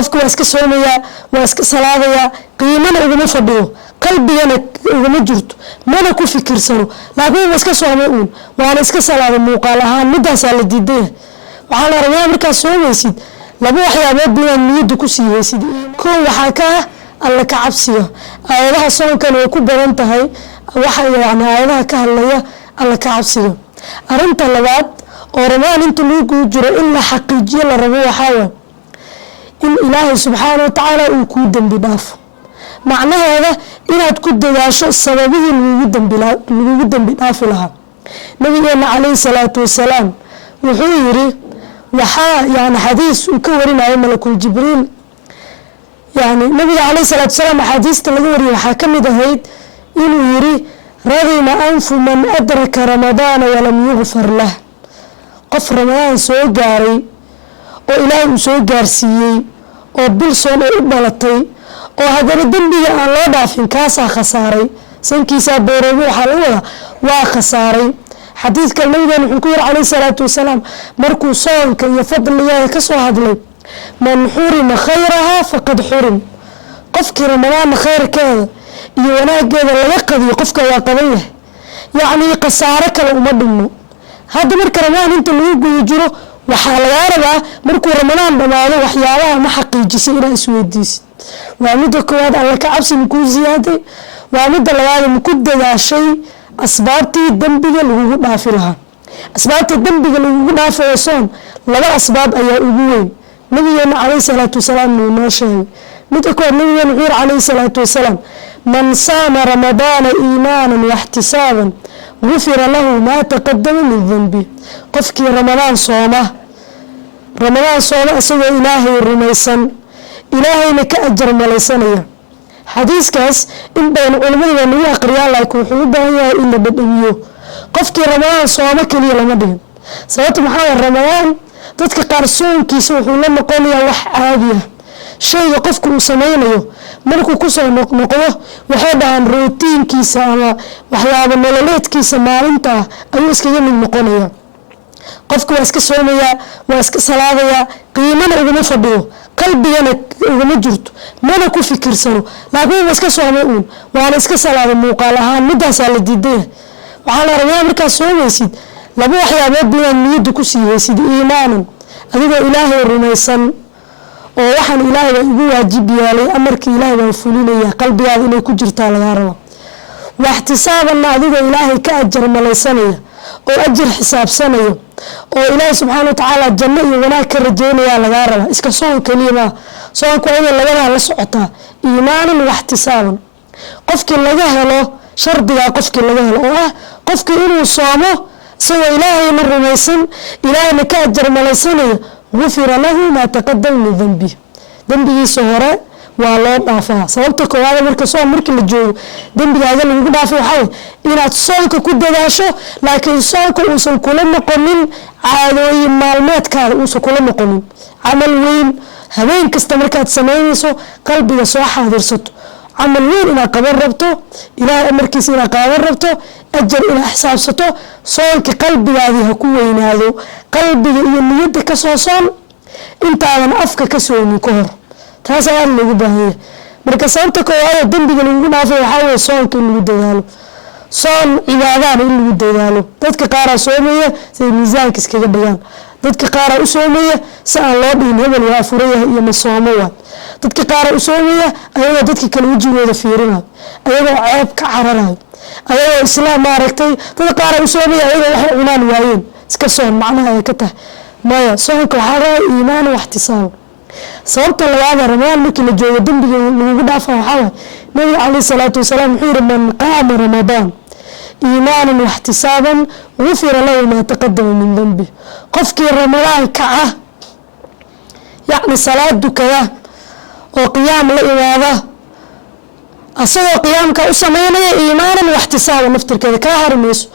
qofku waa iska soomaya waa iska salaadaya qiimana uguma fadhiyo qalbigana uguma jirto mana ku fikirsano laakiin waa iska soomay waana iska salaado muuqaal ahaan midaas la diiday waxa la rabaa markaa soomaysid laba waxyaabood inaad niyada ku siiyaysid koo waxa ka alla ka cabsiga aayadaha soonkan way ku badan tahay waxa yani aayadaha ka hadlaya alla ka cabsiga arinta labaad oo ramaan inta lagu jiro in la xaqiijiyo la rabo waxa in ilaahay subxaanahu wa tacaala uu ku dambi dhaafo macnaheeda inaad ku dadaasho sababihii lagu dambi dhaafi lahaa nabigeena calayhi salaatu wasalaam wuxuu yiri waxaa yani xadiis uu ka warinayo malakul jibriil يعني النبي عليه الصلاة والسلام حديث تلقوري وحاكمي دهيد إنه يري رغم أنف من أدرك رمضان ولم يغفر له قف رمضان سو جاري وإلهي سو جارسيي وبلسون إبالتي وهذا الدنبي أن لا ضعفين كاسا خساري سنكيسا بيروي حلوة وخساري حديث كالنبي الحكير عليه الصلاة والسلام مركو صون كي يفضل لي كسو هذلي من حرم خيرها فقد حرم قفك رمضان خير كذا يوانا كذا لا يقضي قفك واقضيه يعني قصارك الأمدنه هذا مرك رمضان انت اللي يجرو وحال غاربا مركو رمضان بماذا وحيالها ما حقيقي سيرا اسوديس وعمدك واد الله كعبس مكون زيادة وعمد الله مكود ذا شيء أسبابتي الدنبي اللي هو نافي لها أسبابتي الدنبي اللي هو نافي وصون لا أسباب أي أبوين نبينا عليه الصلاة والسلام ناشي متكون نبينا غير عليه الصلاة والسلام من صام رمضان إيمانا واحتسابا غفر له ما تقدم من ذنبه قفكي رمضان صومه أسوى إلهي الرميسا إلهي لك أجر مليسانيا حديث كاس إن بين علماء ونويا قريان لا يكون حبوبا إلا بدأيو قفكي رمضان صومه كلي لمدين سوات محاول رمضان dadka qaar soonkiisa wuxuu la noqonayaa wax caadi ah shayga qofku uu sameeyo markuu ku soo noqdo waxay dhahan routiinkiisa ama waxyaabo nololeedkiisa maalinta ayuu iskaga mid noqonayaa qofku waa iska soomaya waa iska salaadaya qiimana uguma fadhiyo qalbigana uguma jirto mana ku fikirsano laakiin waa iska soomay waana iska salaado muuqaal ahaan midaas la diiday waxa la rabaa markaa soomaysid laba waxyaabood inaad niyada ku siiyaysid iimaanan adigoo ilaahay rumaysan oo waxaan ilaahay ugu waajib yeelay amarkii ilaahay baa fulinaya qalbigaada inay ku jirtaa laga rabo واحتسابنا أذيك إلهي كأجر مليسانية وأجر حساب سنية وإلهي سبحانه وتعالى الجنة وناك الرجيني يا لغارة إسكا صون كلمة صون كوينة لغارة لسعطة إيمانا واحتسابا قفك اللغاهلو شرطي قفك اللغاهلو قفك إنه صامه سوى إلهي من رميسان إلهي كأجر مليسانية غفر له ما تقدم من ذنبه سهراء والله ضعفها صوبتك وهذا مركز صوم مركز الجو دم بهذا اللي يقول ضعفه حاول إن صومك كده داشو لكن صومك وصل كل مقنن عالوي معلومات كان وصل كل مقنن عمل وين هوين كاستمركات سمينيسو قلبي صح هذا صوت عمل وين إلى قبر ربطه إلى مركز إلى قبر ربطه أجر إلى حساب صوته صومك قلبي هذه كوين هذا قلبي يدك صوصان أنت على أفك كسوي كهر taasa aad lagu baahanyahay marka sababta koowaad dambiga lagu dhaafay waxa weeye soonka in lagu dadaalo soon cibaadada in lagu dadaalo dadka qaar soomaya si miisaanka iskaga dhigaan dadka qaar u soomaya si aan loo dhihin hebel waa furaya iyo masoomo waa dadka qaar u soomaya ayagoo dadka kale wajigooda fiirinayo ayagoo ceeb ka cararayo ayagoo islaam maaragtay dadka qaar u soomaya ayagoo wax cunaan waayeen iska soon macnaha ay ka tahay maya soonka waxa weeye iimaan iyo ihtisaab sababta labaad Ramadaan markii la joogo dambiga lagu dhaafo waxa Nabi Ali sallallahu alayhi wasallam wuxuu man qaama Ramadaan iimaanan wa ihtisaaban ghufira lahu ma taqaddama min dhanbi qofkii Ramadaan kaca yani salaad kaya oo qiyaam la imaada asagoo qiyaamka u sameeynaya iimaanan wa ihtisaaban naftirkeeda ka harmayso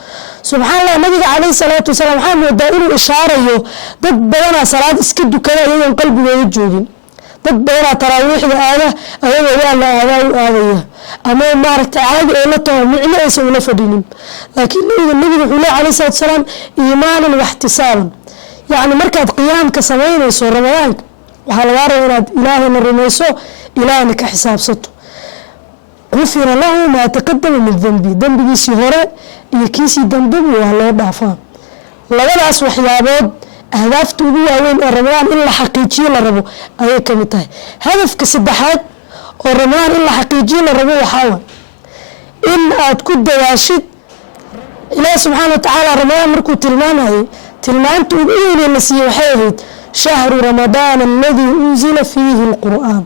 سبحان الله النبي عليه الصلاة والسلام حامل دائما إشارة ضد بينا صلاة اسكد كذا يوم قلبي ويجودين ضد بينا تراويح هذا أيوة والله هذا أما ما رت عاد ولا توم معنا يسوي فدين لكن النبي عليه الصلاة والسلام إيمانا واحتسابا يعني مركز قيام كسمين يسوع رمضان waxaa lagaa raba inaad ilaahayna rumayso ilaahayna ka xisaabsato gufira lahu maa taqadama min dambi dembigiisii hore iyo kiisii dambeba waa loo dhaafaa labadaas waxyaabood ahdaafta ugu waaweyn ee ramadaan in la xaqiijiyo la rabo ayay ka mid tahay hadafka saddexaad oo ramadaan in la xaqiijiyo la rabo waxaa waay in aad ku dadaashid ilaahi subxaana wa tacaala ramadaan markuu tilmaamayay tilmaanta ugu weynee la siiyey waxay ahayd shahru ramadaan aladii unzila fiihi alqur'aan